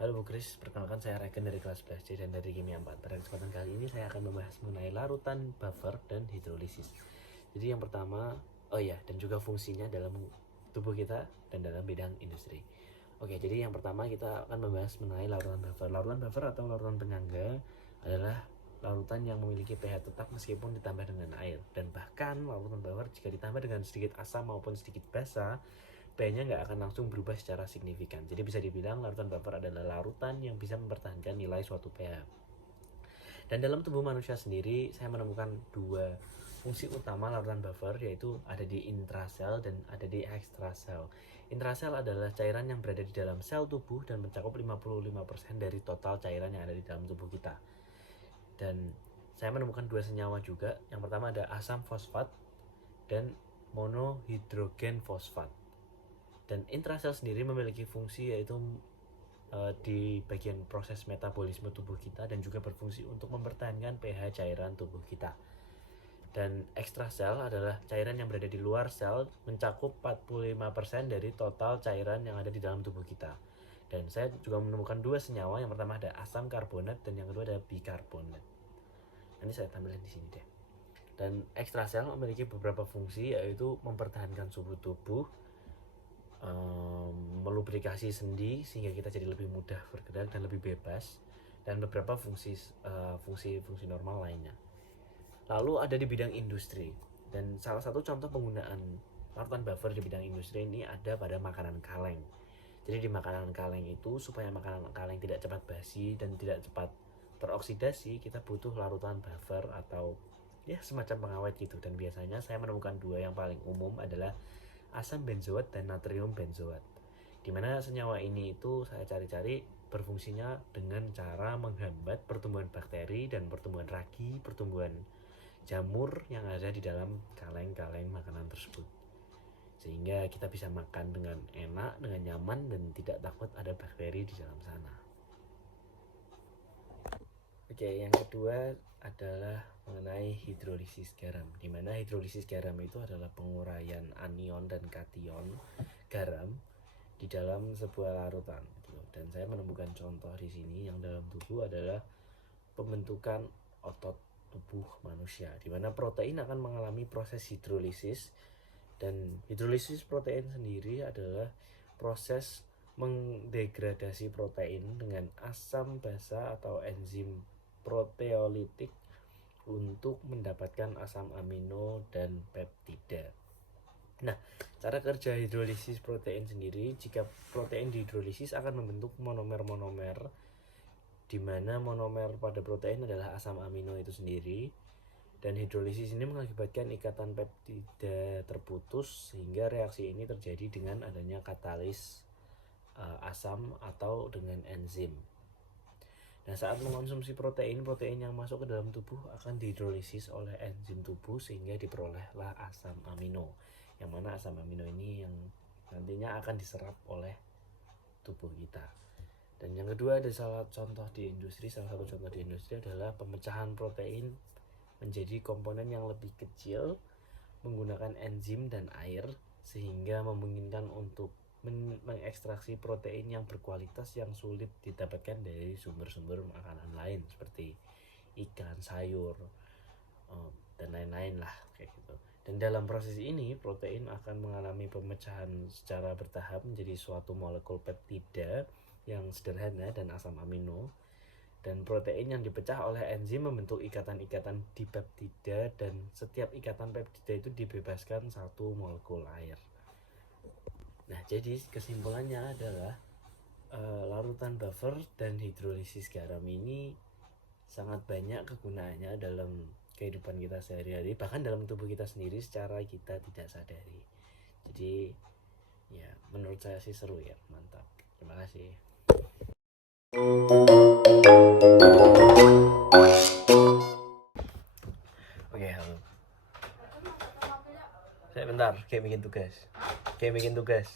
Halo Bu Kris, perkenalkan saya Regen dari kelas 11C dan dari Kimia 4. Pada kesempatan kali ini saya akan membahas mengenai larutan, buffer, dan hidrolisis. Jadi yang pertama, dan juga fungsinya dalam tubuh kita dan dalam bidang industri. Oke, jadi yang pertama kita akan membahas mengenai larutan buffer. Larutan buffer atau larutan penyangga adalah larutan yang memiliki pH tetap meskipun ditambah dengan air. Dan bahkan larutan buffer jika ditambah dengan sedikit asam maupun sedikit basa, pH-nya nggak akan langsung berubah secara signifikan. Jadi bisa dibilang larutan buffer adalah larutan yang bisa mempertahankan nilai suatu pH. Dan dalam tubuh manusia sendiri, saya menemukan dua fungsi utama larutan buffer, yaitu ada di intrasel dan ada di ekstrasel. Intrasel adalah cairan yang berada di dalam sel tubuh dan mencakup 55% dari total cairan yang ada di dalam tubuh kita. Dan saya menemukan dua senyawa juga. Yang pertama ada asam fosfat dan monohidrogen fosfat. Dan intrasel sendiri memiliki fungsi yaitu di bagian proses metabolisme tubuh kita dan juga berfungsi untuk mempertahankan pH cairan tubuh kita. Dan ekstrasel adalah cairan yang berada di luar sel, mencakup 45% dari total cairan yang ada di dalam tubuh kita. Dan saya juga menemukan dua senyawa, yang pertama ada asam karbonat dan yang kedua ada bikarbonat. Ini saya tampilkan di sini deh. Dan ekstrasel memiliki beberapa fungsi, yaitu mempertahankan suhu tubuh, melubrikasi sendi sehingga kita jadi lebih mudah bergerak dan lebih bebas, dan beberapa fungsi normal lainnya. Lalu ada di bidang industri, dan salah satu contoh penggunaan larutan buffer di bidang industri ini ada pada makanan kaleng. Jadi di makanan kaleng itu, supaya makanan kaleng tidak cepat basi dan tidak cepat teroksidasi, kita butuh larutan buffer atau ya semacam pengawet gitu. Dan biasanya saya menemukan dua yang paling umum adalah asam benzoat dan natrium benzoat. Dimana senyawa ini itu saya cari-cari berfungsinya dengan cara menghambat pertumbuhan bakteri dan pertumbuhan ragi, pertumbuhan jamur yang ada di dalam kaleng-kaleng makanan tersebut. Sehingga kita bisa makan dengan enak, dengan nyaman, dan tidak takut ada bakteri di dalam sana. Oke, yang kedua adalah mengenai hidrolisis garam, di mana hidrolisis garam itu adalah penguraian anion dan kation garam di dalam sebuah larutan. Dan saya menemukan contoh di sini yang dalam tubuh adalah pembentukan otot tubuh manusia, di mana protein akan mengalami proses hidrolisis. Dan hidrolisis protein sendiri adalah proses mendegradasi protein dengan asam basa atau enzim proteolitik untuk mendapatkan asam amino dan peptida. Nah, cara kerja hidrolisis protein sendiri, jika protein dihidrolisis akan membentuk monomer-monomer, di mana monomer pada protein adalah asam amino itu sendiri. Dan hidrolisis ini mengakibatkan ikatan peptida terputus, sehingga reaksi ini terjadi dengan adanya katalis asam atau dengan enzim. Nah, saat mengonsumsi protein yang masuk ke dalam tubuh akan dihidrolisis oleh enzim tubuh sehingga diperolehlah asam amino. Yang mana asam amino ini yang nantinya akan diserap oleh tubuh kita. Dan yang kedua ada salah satu contoh di industri adalah pemecahan protein menjadi komponen yang lebih kecil menggunakan enzim dan air, sehingga memungkinkan untuk mengekstraksi protein yang berkualitas yang sulit didapatkan dari sumber-sumber makanan lain seperti ikan, sayur, dan lain-lain lah kayak gitu. Dan dalam proses ini protein akan mengalami pemecahan secara bertahap menjadi suatu molekul peptida yang sederhana dan asam amino. Dan protein yang dipecah oleh enzim membentuk ikatan-ikatan di peptida, dan setiap ikatan peptida itu dibebaskan satu molekul air. Nah, jadi kesimpulannya adalah larutan buffer dan hidrolisis garam ini sangat banyak kegunaannya dalam kehidupan kita sehari-hari, bahkan dalam tubuh kita sendiri secara kita tidak sadari. Jadi ya menurut saya sih seru ya, mantap. Terima kasih. Oke, halo. Saya bentar, kayak bikin tugas.